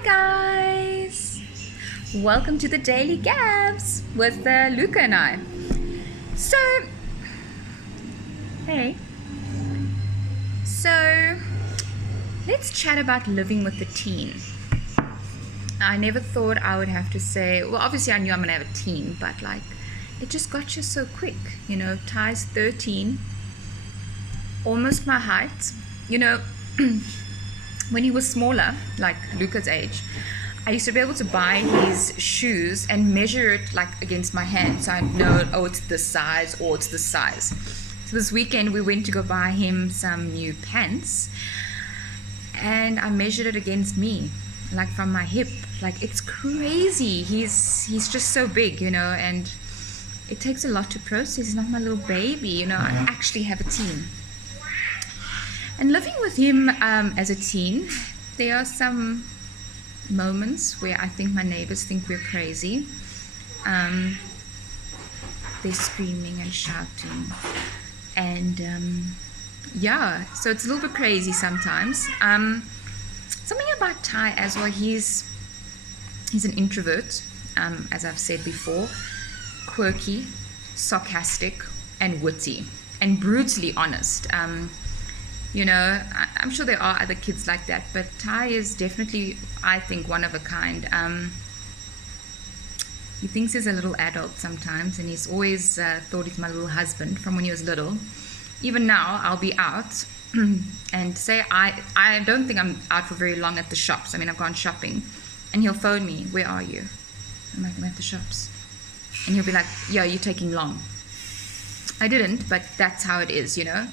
Hi guys! Welcome to the Daily Gabs with Luca and I. So, hey. So, let's chat about living with a teen. I never thought I would have to say, well, obviously I knew I'm going to have a teen, but like, it just got you so quick. You know, Ty's 13, almost my height. You know, when he was smaller, like Luca's age, I used to be able to buy his shoes and measure it like against my hand, so I'd know, oh, it's this size or it's this size. So this weekend we went to go buy him some new pants, and I measured it against me, like from my hip. Like, it's crazy. He's just so big, you know, and it takes a lot to process. He's not my little baby, you know. I actually have a teen. And living with him as a teen, there are some moments where I think my neighbors think we're crazy. They're screaming and shouting. And yeah, so it's a little bit crazy sometimes. Something about Ty as well, he's an introvert, as I've said before, quirky, sarcastic, and witty, and brutally honest. You know, I'm sure there are other kids like that, but Ty is definitely, I think, one of a kind. He thinks he's a little adult sometimes, and he's always thought he's my little husband from when he was little. Even now, I'll be out and say, I don't think I'm out for very long at the shops. I mean, I've gone shopping, and he'll phone me, where are you? I'm like, I'm at the shops. And he'll be like, yeah, you're taking long. I didn't, but that's how it is, you know.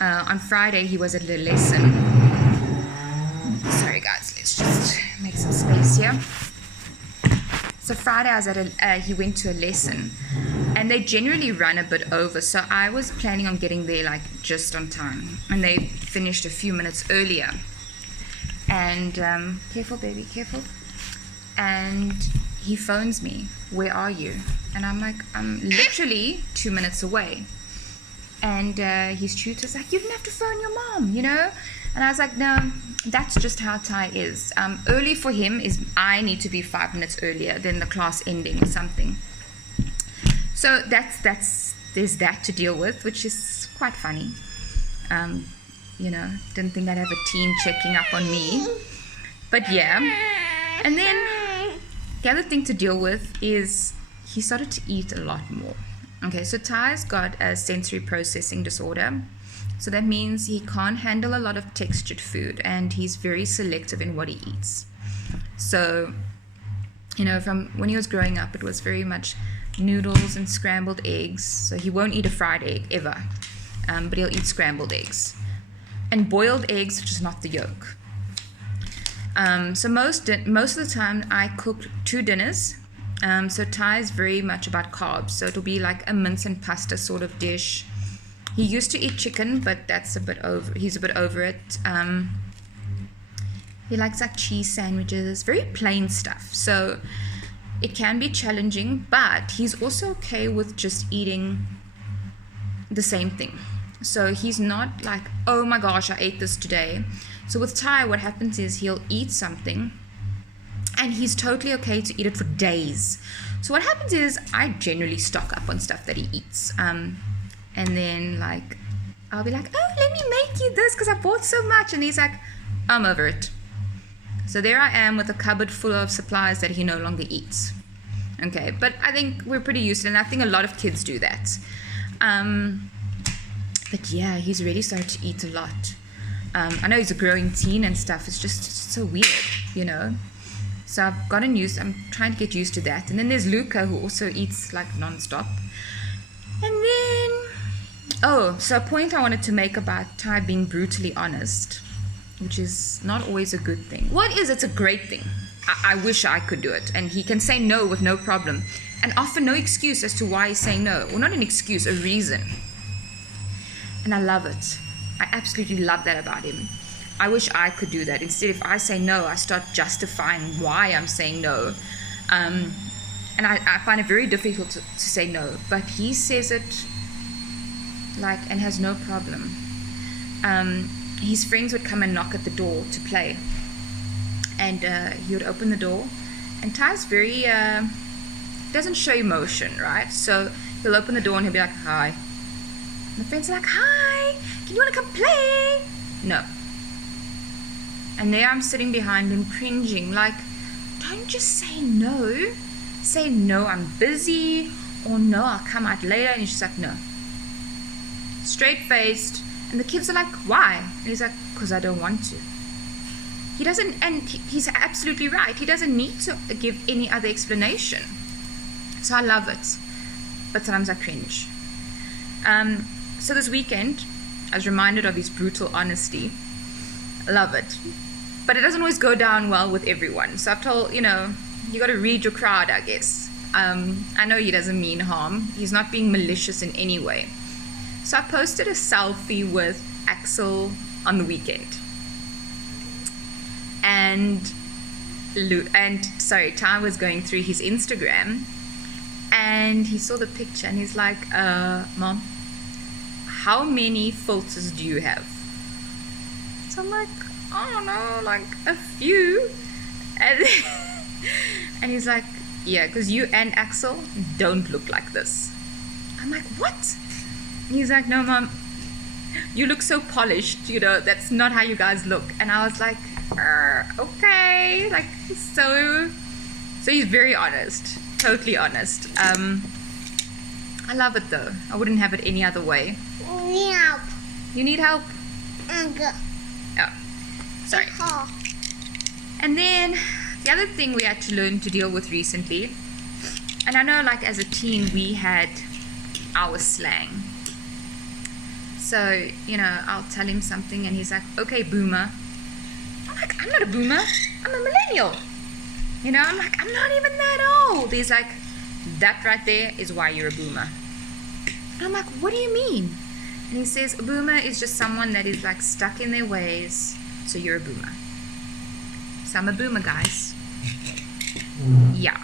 On Friday, he was at a lesson. Sorry, guys, let's just make some space here. So Friday, I was he went to a lesson, and they generally run a bit over. So I was planning on getting there like just on time, and they finished a few minutes earlier. And careful, baby, careful. And he phones me, where are you? And I'm like, I'm literally 2 minutes away. And his tutor's like, you didn't have to phone your mom, you know? And I was like, no, that's just how Ty is. Early for him is I need to be 5 minutes earlier than the class ending or something. So there's that to deal with, which is quite funny. You know, didn't think I'd have a teen checking up on me. But yeah. And then the other thing to deal with is he started to eat a lot more. Okay, so Ty's got a sensory processing disorder. So that means he can't handle a lot of textured food, and he's very selective in what he eats. So, you know, from when he was growing up, it was very much noodles and scrambled eggs. So he won't eat a fried egg ever, but he'll eat scrambled eggs. And boiled eggs, which is not the yolk. So most of the time I cook 2 dinners. So Ty is very much about carbs. So it'll be like a mince and pasta sort of dish. He used to eat chicken, but that's he's a bit over it. He likes like cheese sandwiches, very plain stuff. So it can be challenging, but he's also okay with just eating the same thing. So he's not like, oh my gosh, I ate this today. So with Ty, what happens is he'll eat something, and he's totally okay to eat it for days. So what happens is I generally stock up on stuff that he eats. And then like, I'll be like, oh, let me make you this because I bought so much. And he's like, I'm over it. So there I am with a cupboard full of supplies that he no longer eats. Okay, but I think we're pretty used to it. And I think a lot of kids do that. But yeah, he's really started to eat a lot. I know he's a growing teen and stuff. It's just so weird, you know. So I'm trying to get used to that. And then there's Luca, who also eats like nonstop. And then, so a point I wanted to make about Ty being brutally honest, which is not always a good thing. What is, it's a great thing. I wish I could do it. And he can say no with no problem, and offer no excuse as to why he's saying no. Well, not an excuse, a reason. And I love it. I absolutely love that about him. I wish I could do that. Instead, if I say no, I start justifying why I'm saying no. And I find it very difficult to say no. But he says it like, and has no problem. His friends would come and knock at the door to play. and he would open the door, and Ty's very doesn't show emotion, right? So he'll open the door and he'll be like, hi. And the friends are like, hi, can you want to come play? No. And there I'm sitting behind him cringing, like, don't just say no. Say no, I'm busy, or no, I'll come out later. And he's just like, no. Straight faced. And the kids are like, why? And he's like, because I don't want to. He doesn't, and he's absolutely right. He doesn't need to give any other explanation. So I love it. But sometimes I cringe. So this weekend, I was reminded of his brutal honesty. Love it. But it doesn't always go down well with everyone. So I've told, you got to read your crowd, I guess. I know he doesn't mean harm. He's not being malicious in any way. So I posted a selfie with Axel on the weekend. And Ty was going through his Instagram, and he saw the picture, and he's like, Mom, how many filters do you have? So I'm like, I don't know, like a few. And he's like, yeah, because you and Axel don't look like this. I'm like, what? And he's like, no, Mom, you look so polished, that's not how you guys look. And I was like, okay, like, so he's very honest, totally honest. I love it though. I wouldn't have it any other way. Help. You need help? Oh, sorry. And then the other thing we had to learn to deal with recently, and I know like as a teen we had our slang. So, I'll tell him something and he's like, okay, boomer. I'm like, I'm not a boomer. I'm a millennial. I'm like, I'm not even that old. He's like, that right there is why you're a boomer. And I'm like, what do you mean? And he says, a boomer is just someone that is like stuck in their ways. So you're a boomer. So I'm a boomer, guys. Yeah.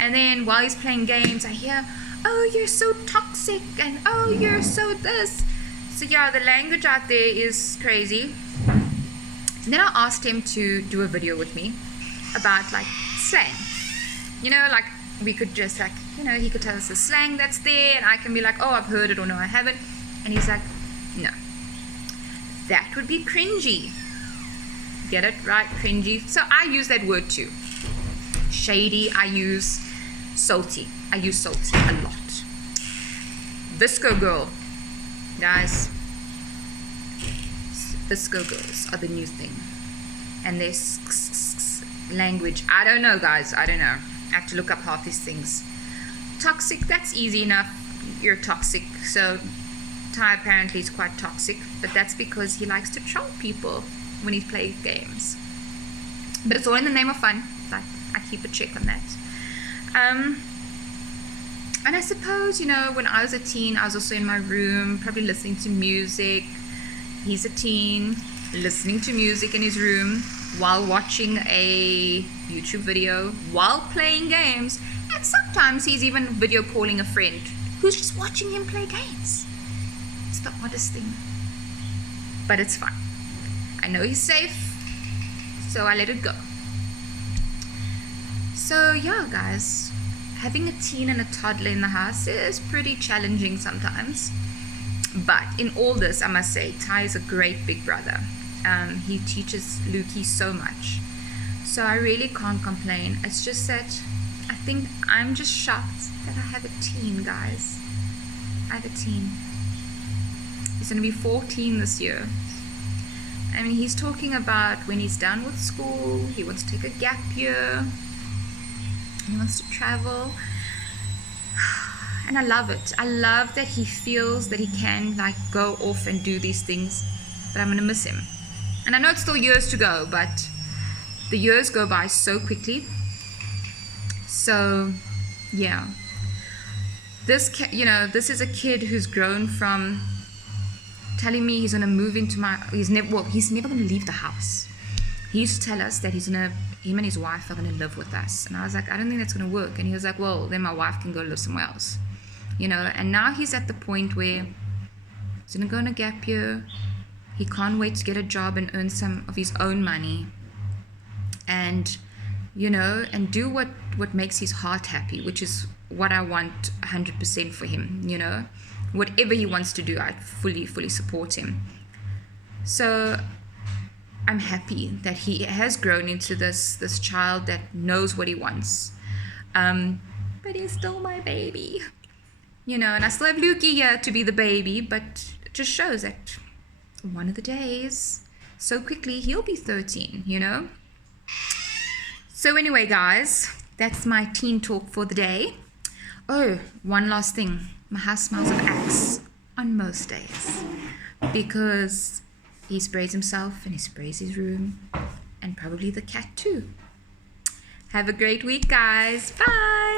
And then while he's playing games, I hear, oh, you're so toxic, and oh, you're so this. So yeah, the language out there is crazy. And then I asked him to do a video with me about like slang. Like we could just like, he could tell us the slang that's there, and I can be like, oh, I've heard it, or no, I haven't. And he's like, no. That would be cringy. Get it? Right? Cringy. So I use that word too. Shady, I use salty. I use salty a lot. Visco girl. Guys, Visco girls are the new thing. And their language. I don't know, guys. I don't know. I have to look up half these things. Toxic, that's easy enough. You're toxic. So Ty apparently is quite toxic, but that's because he likes to troll people when he's playing games. But it's all in the name of fun. Like, I keep a check on that. And I suppose, when I was a teen, I was also in my room, probably listening to music. He's a teen, listening to music in his room while watching a YouTube video, while playing games. And sometimes he's even video calling a friend who's just watching him play games. It's the oddest thing. But it's fine. I know he's safe, so I let it go. So yeah, guys, having a teen and a toddler in the house is pretty challenging sometimes. But in all this, I must say, Ty is a great big brother. He teaches Lukey so much. So I really can't complain. It's just that I think I'm just shocked that I have a teen, guys. I have a teen. He's going to be 14 this year. I mean, he's talking about when he's done with school, he wants to take a gap year. He wants to travel. And I love it. I love that he feels that he can like go off and do these things. But I'm going to miss him. And I know it's still years to go, but the years go by so quickly. So, yeah. This is a kid who's grown from telling me he's going to move into he's never going to leave the house. He used to tell us that him and his wife are going to live with us. And I was like, I don't think that's going to work. And he was like, well, then my wife can go live somewhere else. And now he's at the point where he's going to go on a gap year. He can't wait to get a job and earn some of his own money. and and do what makes his heart happy, which is what I want 100% for him. Whatever he wants to do, I fully support him. So I'm happy that he has grown into this child that knows what he wants. But he's still my baby, and I still have Lukey here to be the baby, but it just shows that one of the days, so quickly, he'll be 13, So anyway, guys, that's my teen talk for the day. Oh, one last thing. My house smells of Axe on most days because he sprays himself and he sprays his room and probably the cat too. Have a great week, guys. Bye.